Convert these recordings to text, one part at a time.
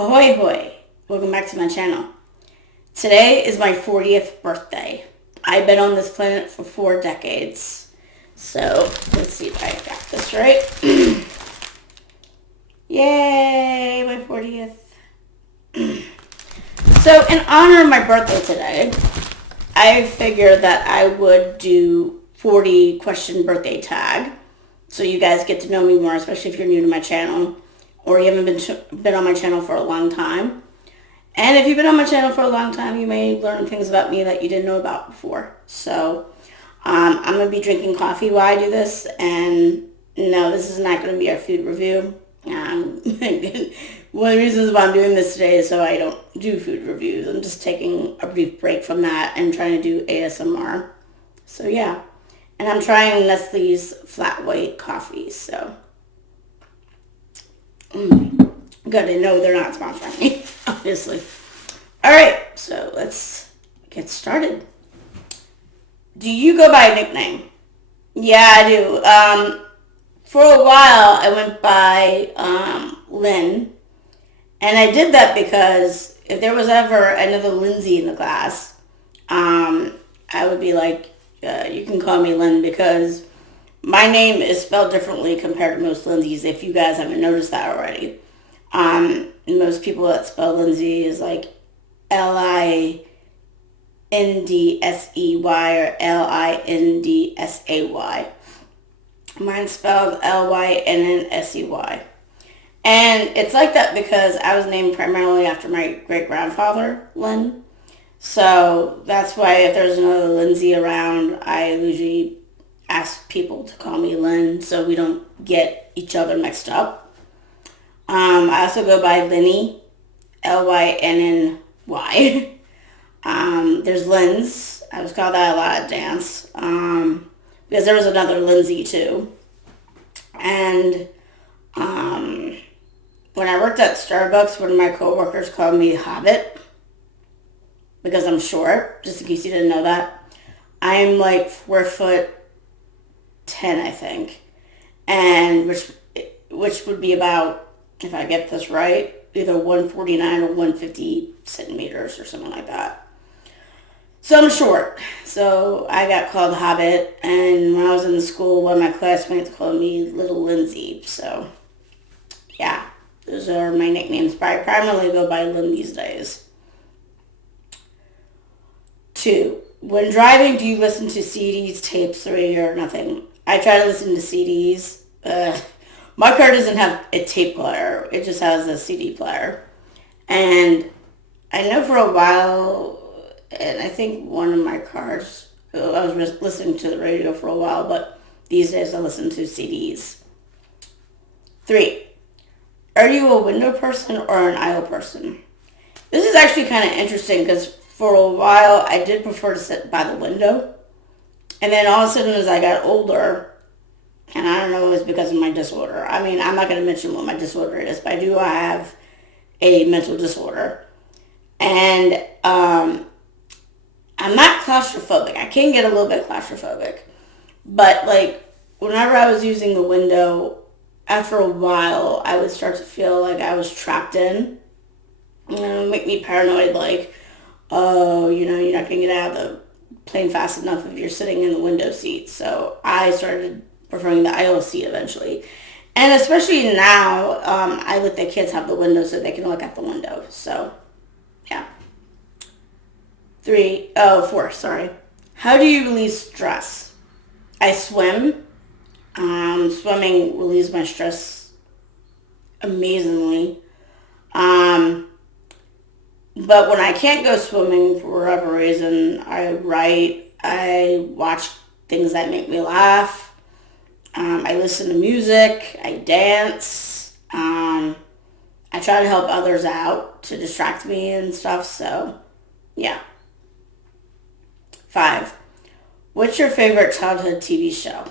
Ahoy hoy! Welcome back to my channel. Today is my 40th birthday. I've been on this planet for 4 decades. So, let's see if I got this right. Yay, my 40th. So, in honor of my birthday today, I figured that I would do 40 question birthday tag. So you guys get to know me more, especially if you're new to my channel or you haven't been on my channel for a long time. And if you've been on my channel for a long time, you may learn things about me that you didn't know about before. So I'm going to be drinking coffee while I do this. And no, this is not going to be our food review. One of the reasons why I'm doing this today is so I don't do food reviews. I'm just taking a brief break from that and trying to do ASMR. So yeah. And I'm trying Nestle's flat white coffee, so. Good to know they're not sponsoring me, obviously. Alright, so let's get started. Do you go by a nickname? Yeah, I do. For a while, I went by Lynn. And I did that because if there was ever another Lindsay in the class, I would be like, you can call me Lynn, because my name is spelled differently compared to most Lindsays, if you guys haven't noticed that already. Most people that spell Lindsay is like Lindsey or Lindsay. Mine's spelled Lynnnsey. And it's like that because I was named primarily after my great-grandfather, Lynn. So that's why if there's another Lindsay around, I usually ask people to call me Lynn so we don't get each other mixed up. I also go by Linny, Lynnny. There's Lynn's. I was called that a lot at dance because there was another Lindsay too. And when I worked at Starbucks, one of my coworkers called me Hobbit because I'm short, just in case you didn't know that. I'm like 4'10", I think, and which would be about, if I get this right, either 149 or 150 centimeters or something like that. So I'm short. So I got called Hobbit, and when I was in the school, one of my classmates called me Little Lindsay. So yeah, those are my nicknames. But I primarily go by Lynn these days. 2. When driving, do you listen to CDs, tapes, or nothing? I try to listen to CDs. My car doesn't have a tape player. It just has a CD player. And I know for a while, and I think one of my cars, I was listening to the radio for a while, but these days I listen to CDs. 3. Are you a window person or an aisle person? This is actually kind of interesting because for a while I did prefer to sit by the window. And then all of a sudden as I got older, and I don't know if it's because of my disorder. I mean, I'm not going to mention what my disorder is, but I do have a mental disorder. And I'm not claustrophobic. I can get a little bit claustrophobic. But like whenever I was using the window, after a while, I would start to feel like I was trapped in. You know, make me paranoid, like, oh, you're not going to get out of the plane fast enough if you're sitting in the window seat. So I started preferring the aisle seat eventually. And especially now, I let the kids have the window so they can look at the window. So, yeah. 4, sorry. How do you release stress? I swim. Swimming relieves my stress amazingly. But when I can't go swimming for whatever reason, I write, I watch things that make me laugh. I listen to music, I dance, I try to help others out to distract me and stuff, so yeah. 5. What's your favorite childhood TV show?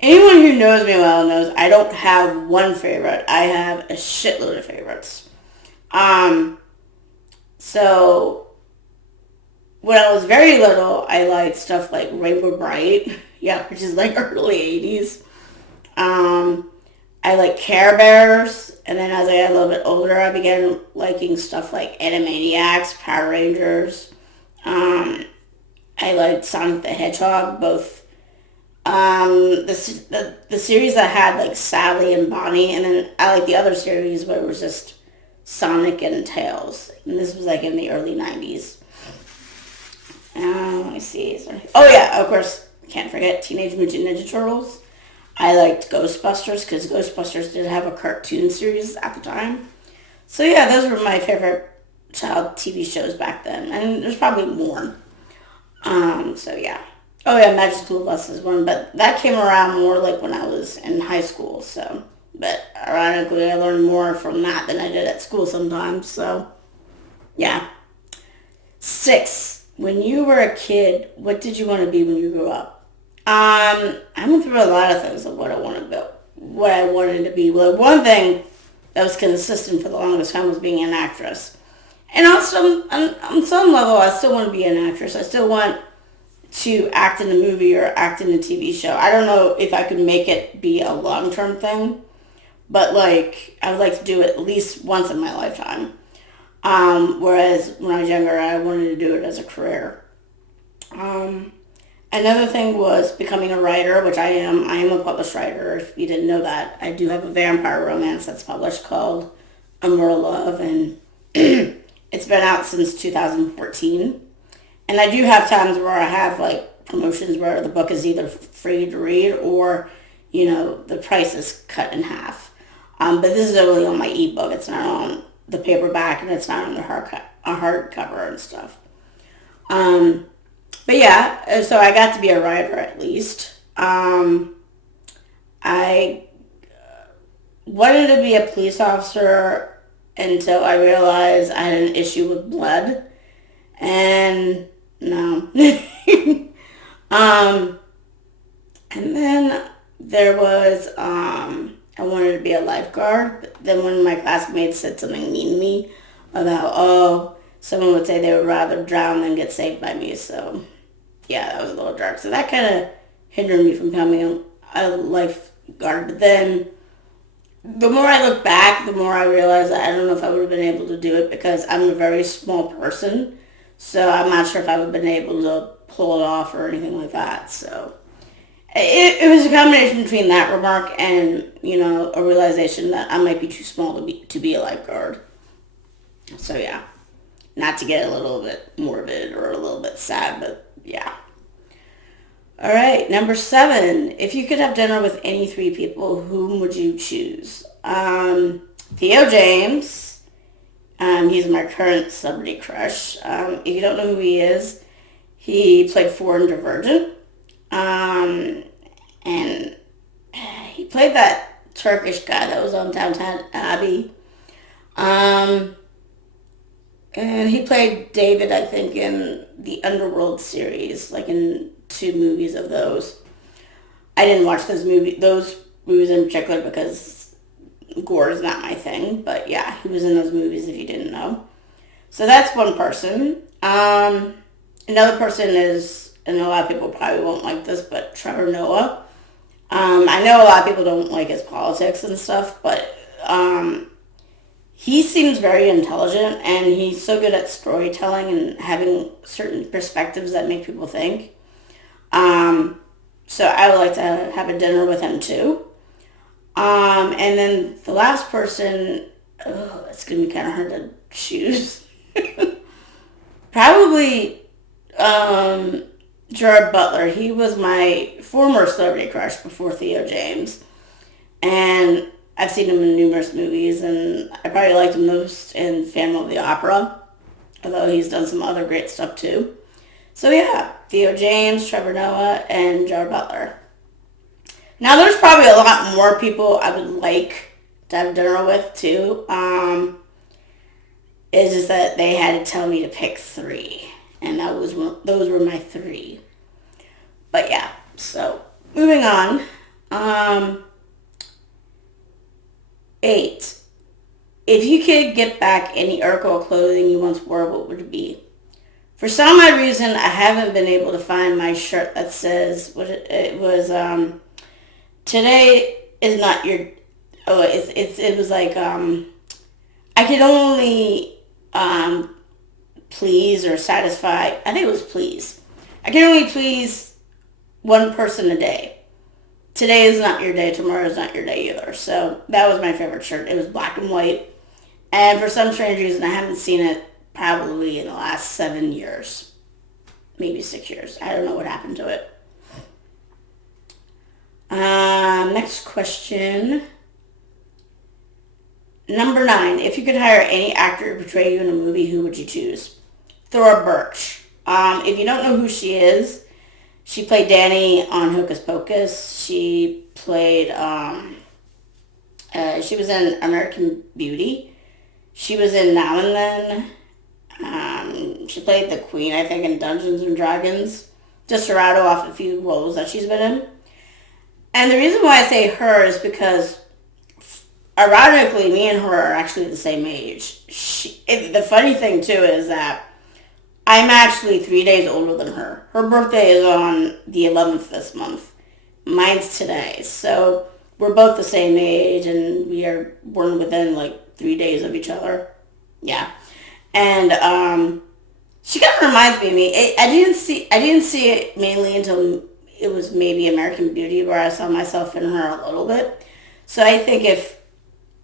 Anyone who knows me well knows I don't have one favorite. I have a shitload of favorites. So when I was very little, I liked stuff like Rainbow Bright, which is like early 80s. I like Care Bears, and then as I got a little bit older, I began liking stuff like Animaniacs, Power Rangers. Um, I liked Sonic the Hedgehog, both the series that had like Sally and Bonnie, and then I like the other series where it was just Sonic and Tails. And this was like in the early 90s. Let me see. Oh yeah, of course, can't forget Teenage Mutant Ninja Turtles. I liked Ghostbusters because Ghostbusters did have a cartoon series at the time. So yeah, those were my favorite child TV shows back then, and there's probably more. So yeah. Oh yeah, Magic School Bus is one, but that came around more like when I was in high school. So, but ironically, I learned more from that than I did at school sometimes. So yeah. 6. When you were a kid, what did you want to be when you grew up? I went through a lot of things of what I wanted to be, what I wanted to be. Well, one thing that was consistent for the longest time was being an actress. And on some level, I still want to be an actress. I still want to act in a movie or act in a TV show. I don't know if I could make it be a long-term thing, but like I would like to do it at least once in my lifetime. Whereas when I was younger, I wanted to do it as a career. Um, Another thing was becoming a writer, which I am. I am a published writer. If you didn't know that, I do have a vampire romance that's published called Immoral Love, and it's been out since 2014. And I do have times where I have like promotions where the book is either free to read or, the price is cut in half. But this is only on my ebook. It's not on the paperback, and it's not on the hardcover and stuff. Um, but yeah, so I got to be a writer at least. I wanted to be a police officer until I realized I had an issue with blood. And no. um, and then there was, I wanted to be a lifeguard. But then one of my classmates said something mean to me about, oh, someone would say they would rather drown than get saved by me. So yeah, that was a little dark. So that kind of hindered me from becoming a lifeguard. But then the more I look back, the more I realize that I don't know if I would have been able to do it because I'm a very small person. So I'm not sure if I would have been able to pull it off or anything like that. So it was a combination between that remark and, a realization that I might be too small to be a lifeguard. So yeah, not to get a little bit morbid or a little bit sad, but yeah. All right, number 7. If you could have dinner with any 3 people, whom would you choose? Theo James. He's my current celebrity crush. If you don't know who he is, he played Ford in Divergent. And he played that Turkish guy that was on Downtown Abbey. Um, and he played David, I think, in the Underworld series, like in 2 movies of those. I didn't watch those movies in particular because gore is not my thing. But yeah, he was in those movies if you didn't know. So that's one person. Another person is, and a lot of people probably won't like this, but Trevor Noah. I know a lot of people don't like his politics and stuff, but he seems very intelligent, and he's so good at storytelling and having certain perspectives that make people think. So I would like to have a dinner with him too. And then the last person, it's going to be kind of hard to choose. Probably Gerard Butler. He was my former celebrity crush before Theo James. And I've seen him in numerous movies, and I probably liked him most in Phantom of the Opera, although he's done some other great stuff too. So yeah, Theo James, Trevor Noah, and Gerard Butler. Now there's probably a lot more people I would like to have dinner with too. It's just that they had to tell me to pick 3, and those were my 3. But yeah, so moving on. 8. If you could get back any article of clothing you once wore, what would it be? For some odd reason, I haven't been able to find my shirt that says, it was, today is not your, oh, it was like, I could only, please or satisfy, I think it was please. I can only please one person a day. Today is not your day, tomorrow is not your day either. So that was my favorite shirt. It was black and white. And for some strange reason, I haven't seen it probably in the last 7 years. Maybe 6 years. I don't know what happened to it. Next question. Number 9. If you could hire any actor to portray you in a movie, who would you choose? Thora Birch. If you don't know who she is, she played Danny on Hocus Pocus. She was in American Beauty. She was in Now and Then. She played the Queen, I think, in Dungeons and Dragons. Just to rattle off a few roles that she's been in. And the reason why I say her is because, ironically, me and her are actually the same age. The funny thing, too, is that I'm actually 3 days older than her. Her birthday is on the 11th this month. Mine's today. So we're both the same age, and we're within like 3 days of each other. Yeah. And she kind of reminds me of me. I didn't see it mainly until it was maybe American Beauty, where I saw myself in her a little bit. So I think if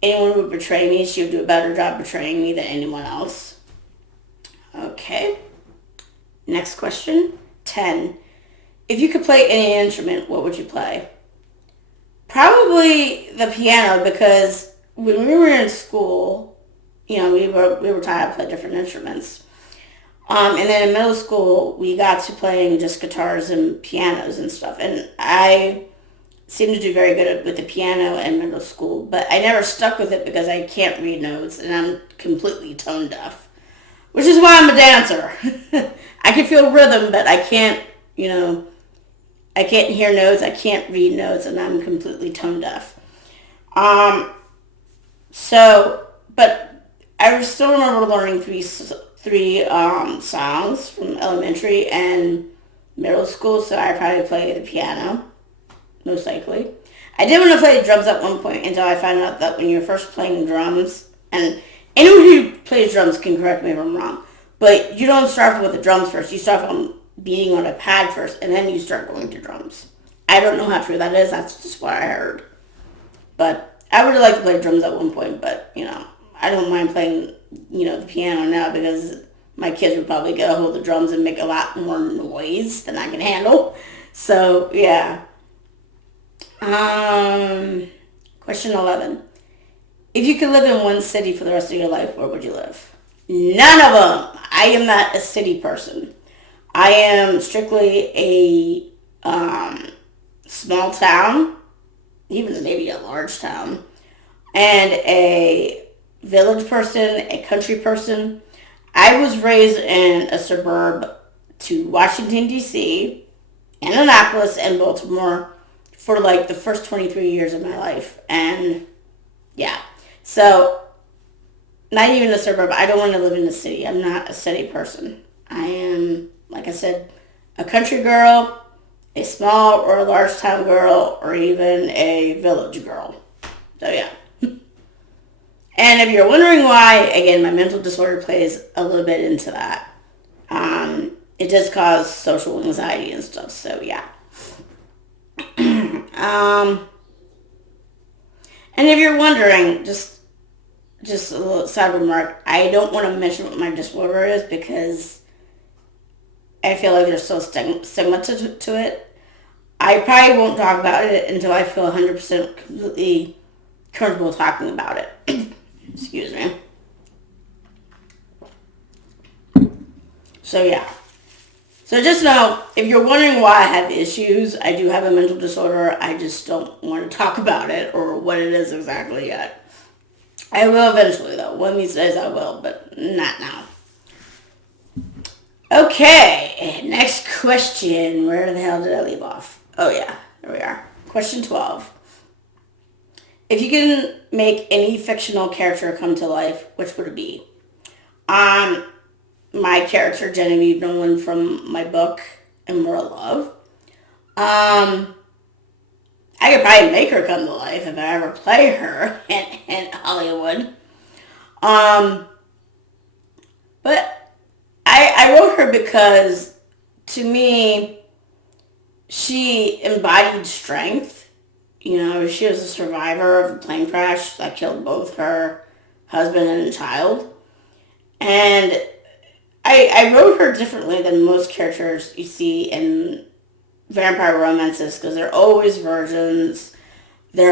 anyone would betray me, she would do a better job betraying me than anyone else. Okay. Next question. 10. If you could play any instrument, what would you play? Probably the piano, because when we were in school, we were taught to play different instruments. And then in middle school, we got to playing just guitars and pianos and stuff. And I seemed to do very good with the piano in middle school, but I never stuck with it because I can't read notes and I'm completely tone deaf, which is why I'm a dancer. I can feel rhythm, but I can't, I can't hear notes, I can't read notes, and I'm completely tone deaf. But I still remember learning three songs from elementary and middle school, so I probably play the piano, most likely. I did want to play drums at one point until I found out that when you're first playing drums, and anyone who plays drums can correct me if I'm wrong, but you don't start with the drums first. You start on beating on a pad first, and then you start going to drums. I don't know how true that is. That's just what I heard. But I would like to play drums at one point, but, I don't mind playing, the piano now because my kids would probably get a hold of the drums and make a lot more noise than I can handle. So, yeah. Question 11. If you could live in one city for the rest of your life, where would you live? None of them. I am not a city person. I am strictly a small town, even maybe a large town, and a village person, a country person. I was raised in a suburb to Washington, D.C., Annapolis, and Baltimore for like the first 23 years of my life. And yeah, so not even a suburb. I don't want to live in the city. I'm not a city person. I am, like I said, a country girl, a small or a large town girl, or even a village girl. So yeah. And if you're wondering why, again, my mental disorder plays a little bit into that. It does cause social anxiety and stuff, so yeah. And if you're wondering, just a little side remark, I don't want to mention what my disorder is because I feel like there's so stigma to it. I probably won't talk about it until I feel 100% completely comfortable talking about it. Excuse me. So yeah. So just know, if you're wondering why I have issues, I do have a mental disorder. I just don't want to talk about it or what it is exactly yet. I will eventually, though. One of these days I will, but not now. Okay, next question. Where the hell did I leave off? Oh yeah, there we are. Question 12. If you can make any fictional character come to life, which would it be? My character, Genevieve Nolan from my book, Immoral Love. I could probably make her come to life if I ever play her in Hollywood. Um, but I wrote her because to me, she embodied strength. You know, she was a survivor of a plane crash that killed both her husband and child. And I wrote her differently than most characters you see in vampire romances because they're always virgins. They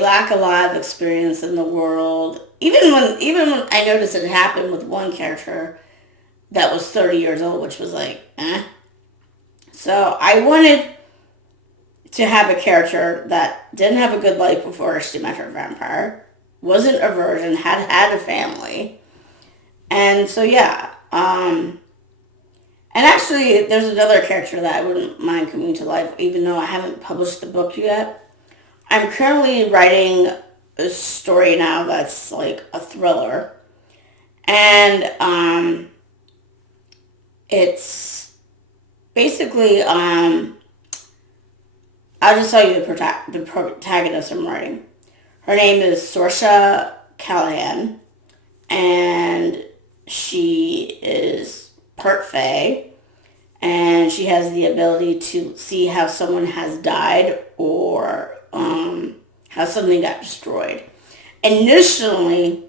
lack a lot of experience in the world. Even when I noticed it happened with one character that was 30 years old, which was like, eh. So I wanted to have a character that didn't have a good life before she met her vampire, wasn't a virgin, had a family, and so yeah. And actually, there's another character that I wouldn't mind coming to life, even though I haven't published the book yet. I'm currently writing a story now that's like a thriller, and it's basically I'll just tell you the protagonist I'm writing. Her name is Saoirse Callahan, and she is part fae, and she has the ability to see how someone has died or how something got destroyed. Initially,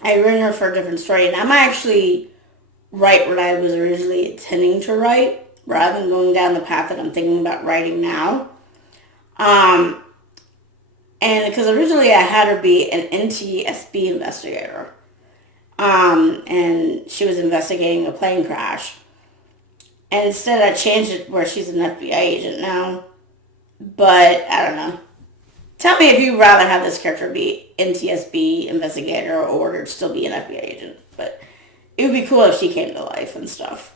I written her for a different story, and I might actually write what I was originally intending to write rather than going down the path that I'm thinking about writing now. Um, and because originally I had her be an NTSB investigator, and she was investigating a plane crash. And instead I changed it where she's an FBI agent now. But I don't know. Tell me if you'd rather have this character be NTSB investigator or to still be an FBI agent. But it would be cool if she came to life and stuff.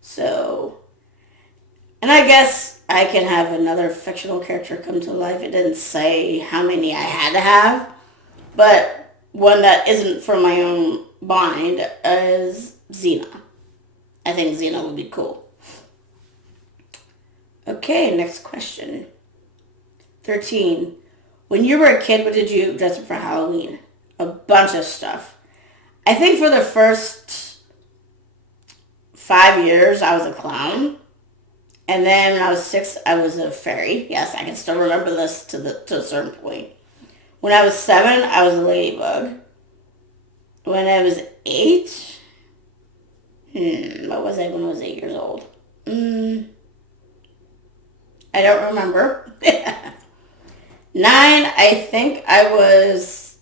So, and I guess I can have another fictional character come to life. It didn't say how many I had to have, but one that isn't from my own mind is Xena. I think Xena would be cool. Okay, next question. 13. When you were a kid, what did you dress up for Halloween? A bunch of stuff. I think for the first 5 years, I was a clown. And then when I was 6, I was a fairy. Yes, I can still remember this to a certain point. When I was 7, I was a ladybug. When I was 8, what was I when I was 8 years old? I don't remember. 9, I think I was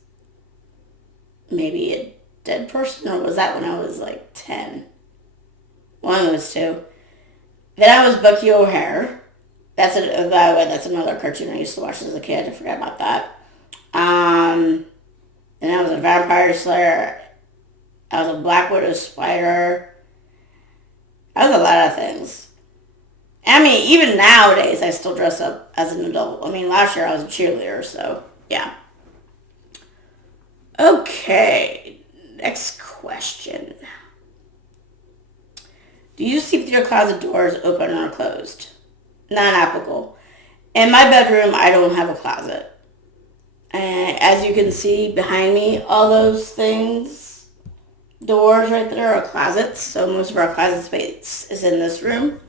maybe a dead person, or was that when I was like 10? One of those two. Then I was Bucky O'Hare. That's another cartoon I used to watch as a kid. I forgot about that. Then I was a vampire slayer. I was a Black Widow spider. I was a lot of things. I mean, even nowadays, I still dress up as an adult. I mean, last year I was a cheerleader, so yeah. Okay, next question. Do you sleep with your closet doors open or closed? Not applicable. In my bedroom, I don't have a closet. And as you can see behind me, all those things, doors right there are closets. So most of our closet space is in this room.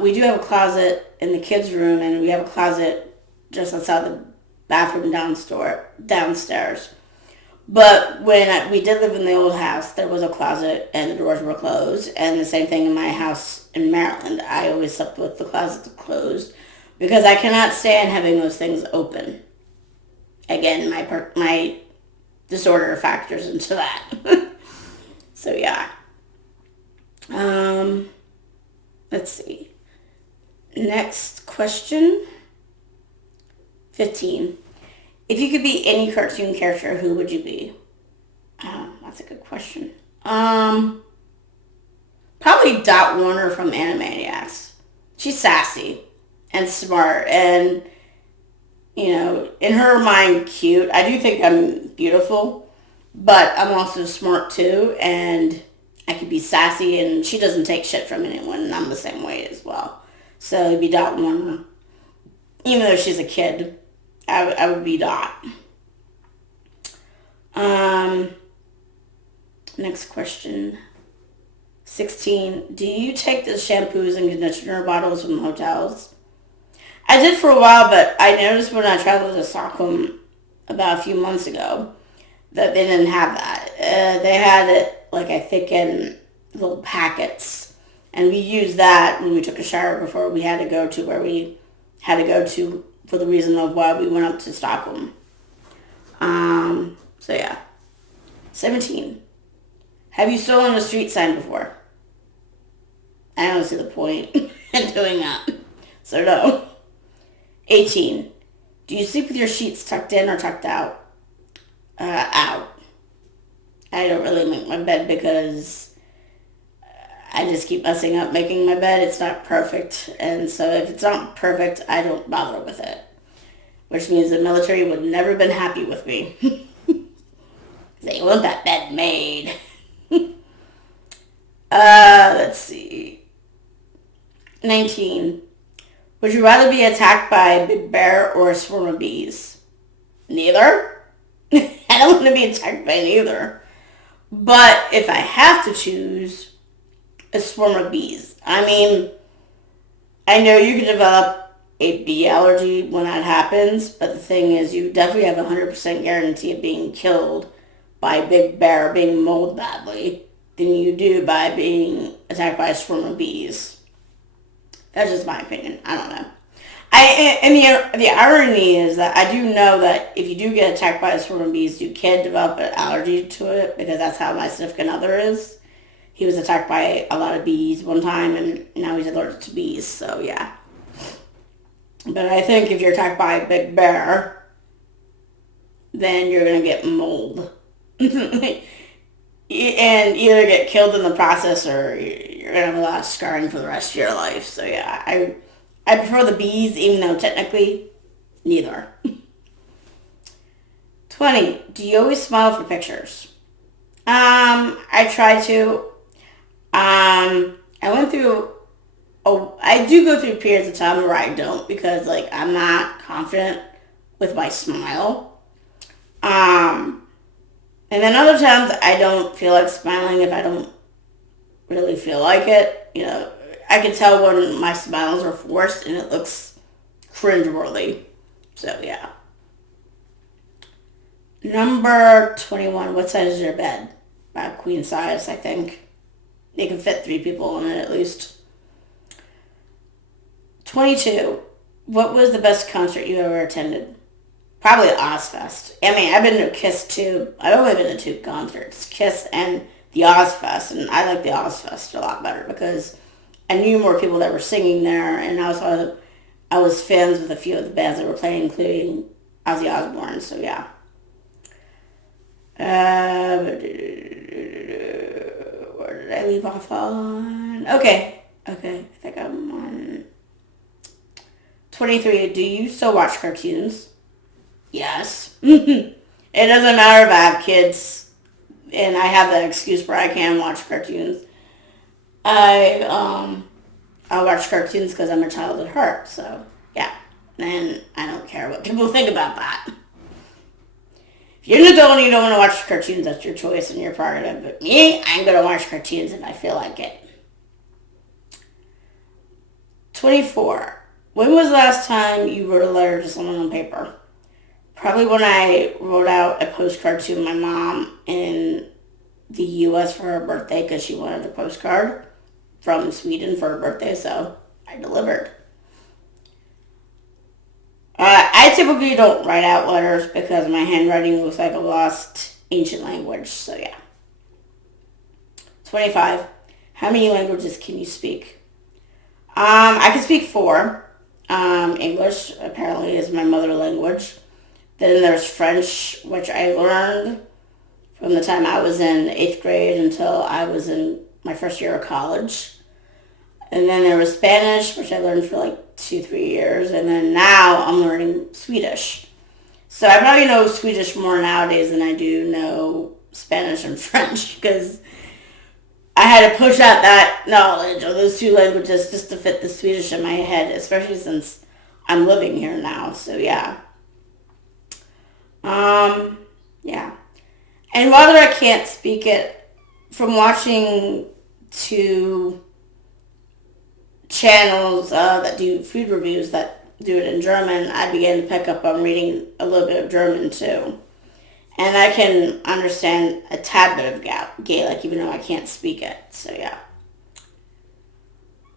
We do have a closet in the kids' room, and we have a closet just outside the bathroom downstairs. But when we did live in the old house, there was a closet and the doors were closed. And the same thing in my house in Maryland. I always slept with the closets closed because I cannot stand having those things open. Again, my disorder factors into that. So yeah. Let's see. Next question. 15. If you could be any cartoon character, who would you be? That's a good question. Probably Dot Warner from Animaniacs. She's sassy and smart and, you know, in her mind, cute. I do think I'm beautiful, but I'm also smart too, and I could be sassy, and she doesn't take shit from anyone, and I'm the same way as well. So it'd be Dot Warner. Even though she's a kid, I would be Dot. Um, Next question. 16. Do you take the shampoos and conditioner bottles from the hotels? I did for a while, but I noticed when I traveled to Stockholm about a few months ago that they didn't have that. They had it, like, I think in little packets. And we used that when we took a shower before we had to go to where we had to go to for the reason of why we went up to Stockholm. So yeah. 17. Have you stolen a street sign before? I don't see the point in doing that. So no. 18. Do you sleep with your sheets tucked in or tucked out? Out. I don't really make my bed because I just keep messing up making my bed. It's not perfect. And so if it's not perfect, I don't bother with it. Which means the military would never been happy with me. They want that bed made. Let's see. 19. Would you rather be attacked by a big bear or a swarm of bees? Neither. I don't want to be attacked by neither. But if I have to choose, a swarm of bees. I mean, I know you can develop a bee allergy when that happens, but the thing is you definitely have a 100% guarantee of being killed by a big bear or being mauled badly than you do by being attacked by a swarm of bees. That's just my opinion. I don't know. The irony is that I do know that if you do get attacked by a swarm of bees, you can develop an allergy to it because that's how my significant other is. He was attacked by a lot of bees one time, and now he's allergic to bees, so yeah. But I think if you're attacked by a big bear, then you're going to get mauled. And either get killed in the process or you're going to have a lot of scarring for the rest of your life. So yeah, I prefer the bees, even though technically, neither. 20. Do you always smile for pictures? I try to. I went through, I do go through periods of time where I don't because, like, I'm not confident with my smile. And then other times I don't feel like smiling if I don't really feel like it. You know, I can tell when my smiles are forced and it looks cringeworthy. So, yeah. Number 21. What size is your bed? About queen size, I think. You can fit 3 people in it at least. 22. What was the best concert you ever attended? Probably Ozfest. I mean, I've been to Kiss too. I've only been to 2 concerts. Kiss and the Ozfest. And I like the Ozfest a lot better because I knew more people that were singing there. And I was fans with a few of the bands that were playing, including Ozzy Osbourne. So, yeah. Where did I leave off on? Okay. I think I'm on 23. Do you still watch cartoons? Yes. It doesn't matter if I have kids and I have that excuse where I can watch cartoons. I watch cartoons because I'm a child at heart. So, yeah. And I don't care what people think about that. If you're an adult and you don't want to watch cartoons, that's your choice and your prerogative. But me, I'm going to watch cartoons if I feel like it. 24. When was the last time you wrote a letter to someone on paper? Probably when I wrote out a postcard to my mom in the U.S. for her birthday because she wanted a postcard from Sweden for her birthday, so I delivered. I typically don't write out letters because my handwriting looks like a lost ancient language, so yeah. 25. How many languages can you speak? I can speak 4. English apparently is my mother language. Then there's French, which I learned from the time I was in 8th grade until I was in my first year of college. And then there was Spanish, which I learned for like 2-3 years. And then now I'm learning Swedish. So I probably know Swedish more nowadays than I do know Spanish and French because I had to push out that knowledge of those two languages just to fit the Swedish in my head, especially since I'm living here now. So yeah. Um, yeah. And whether I can't speak it, from watching two channels that do food reviews that do it in German, I began to pick up on reading a little bit of German too. And I can understand a tad bit of Gaelic, even though I can't speak it. So yeah.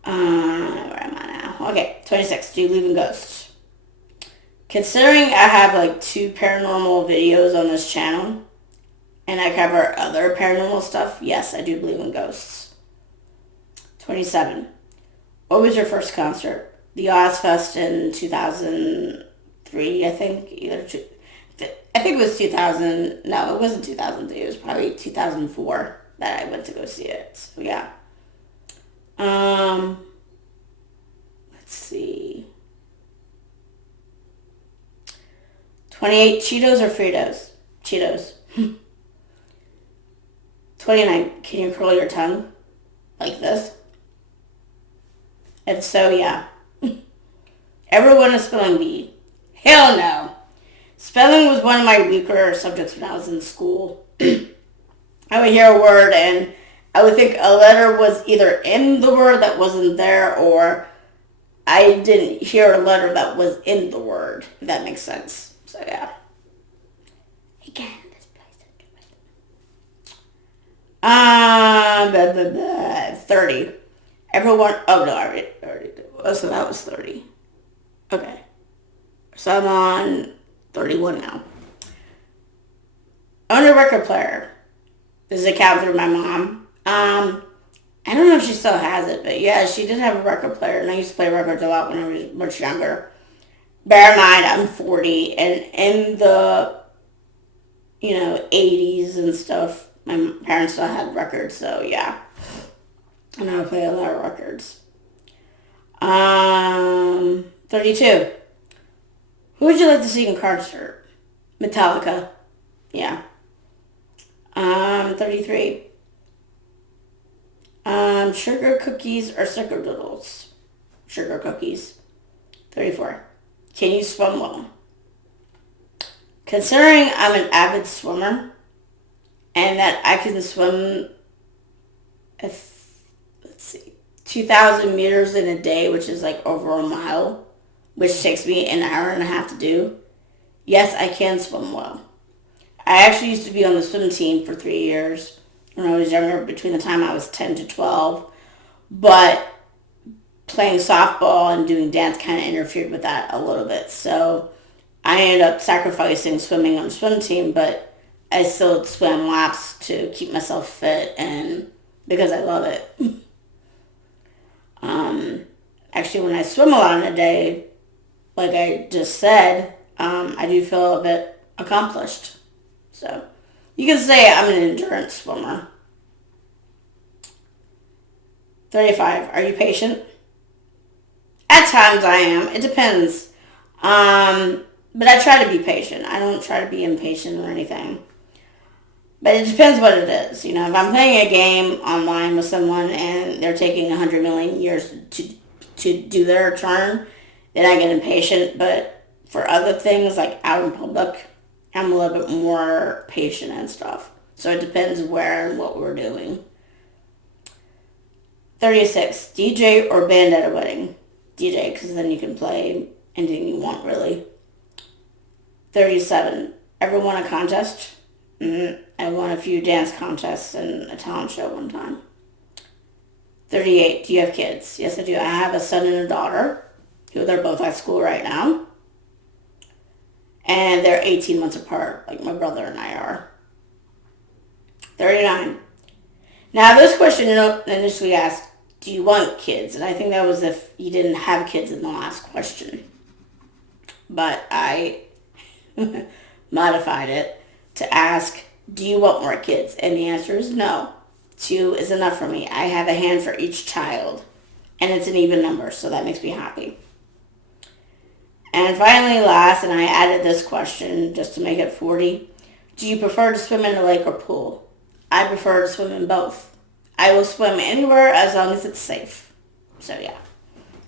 Where am I now? Okay, 26. Do you believe in ghosts? Considering I have like 2 paranormal videos on this channel, and I cover other paranormal stuff, yes, I do believe in ghosts. 27. What was your first concert? The Ozfest in 2003, I think. I think it was 2000. No, it wasn't 2003. It was probably 2004 that I went to go see it. So yeah. Let's see. 28. Cheetos or Fritos? Cheetos. 29. Can you curl your tongue like this? If so, yeah. Ever won a spelling bee? Hell no. Spelling was one of my weaker subjects when I was in school. I would hear a word and I would think a letter was either in the word that wasn't there, or I didn't hear a letter that was in the word, if that makes sense. So yeah. Again, this place is 30. Everyone, oh no, I already did. Oh, so that was 30. Okay. So I'm on 31 now. Own a record player. This is a count through my mom. I don't know if she still has it, but yeah, she did have a record player, and I used to play records a lot when I was much younger. Bear in mind, I'm 40, and in the, 80s and stuff, my parents still had records, so yeah. And I would play a lot of records. 32. Who would you like to see in concert? Metallica. Yeah. 33. Sugar cookies or snickerdoodles? Sugar cookies. 34. Can you swim well? Considering I'm an avid swimmer and that I can swim, let's see, 2,000 meters in a day, which is like over a mile, which takes me an hour and a half to do, yes, I can swim well. I actually used to be on the swim team for 3 years when I was younger, between the time I was 10 to 12. But playing softball and doing dance kind of interfered with that a little bit. So I ended up sacrificing swimming on the swim team, but I still swam laps to keep myself fit and because I love it. Actually, when I swim a lot in a day, like I just said, I do feel a bit accomplished. So you can say I'm an endurance swimmer. 35. Are you patient? At times I am. It depends. But I try to be patient. I don't try to be impatient or anything. But it depends what it is. If I'm playing a game online with someone and they're taking 100 million years to do their turn, then I get impatient. But for other things, like out in public, I'm a little bit more patient and stuff. So it depends where and what we're doing. 36. DJ or band at a wedding? DJ, because then you can play anything you want, really. 37. Ever won a contest? I won a few dance contests and a talent show one time. 38. Do you have kids? Yes, I do. I have a son and a daughter, who they're both at school right now. And they're 18 months apart, like my brother and I are. 39. Now, this question initially asked, do you want kids? And I think that was if you didn't have kids in the last question. But I modified it to ask, do you want more kids? And the answer is no. 2 is enough for me. I have a hand for each child. And it's an even number, so that makes me happy. And finally, last, and I added this question just to make it 40. Do you prefer to swim in a lake or pool? I prefer to swim in both. I will swim anywhere as long as it's safe. So yeah.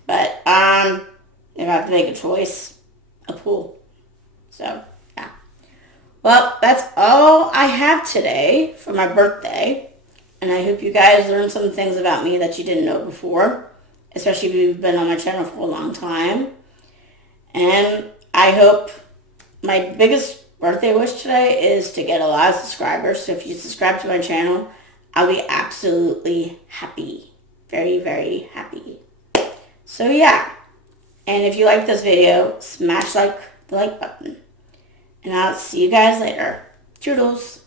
But if I have to make a choice, a pool. So yeah. Well, that's all I have today for my birthday. And I hope you guys learned some things about me that you didn't know before, especially if you've been on my channel for a long time. And I hope my biggest birthday wish today is to get a lot of subscribers. So if you subscribe to my channel, I'll be absolutely happy. Very, very happy. So yeah. And if you like this video, smash the like button. And I'll see you guys later. Toodles.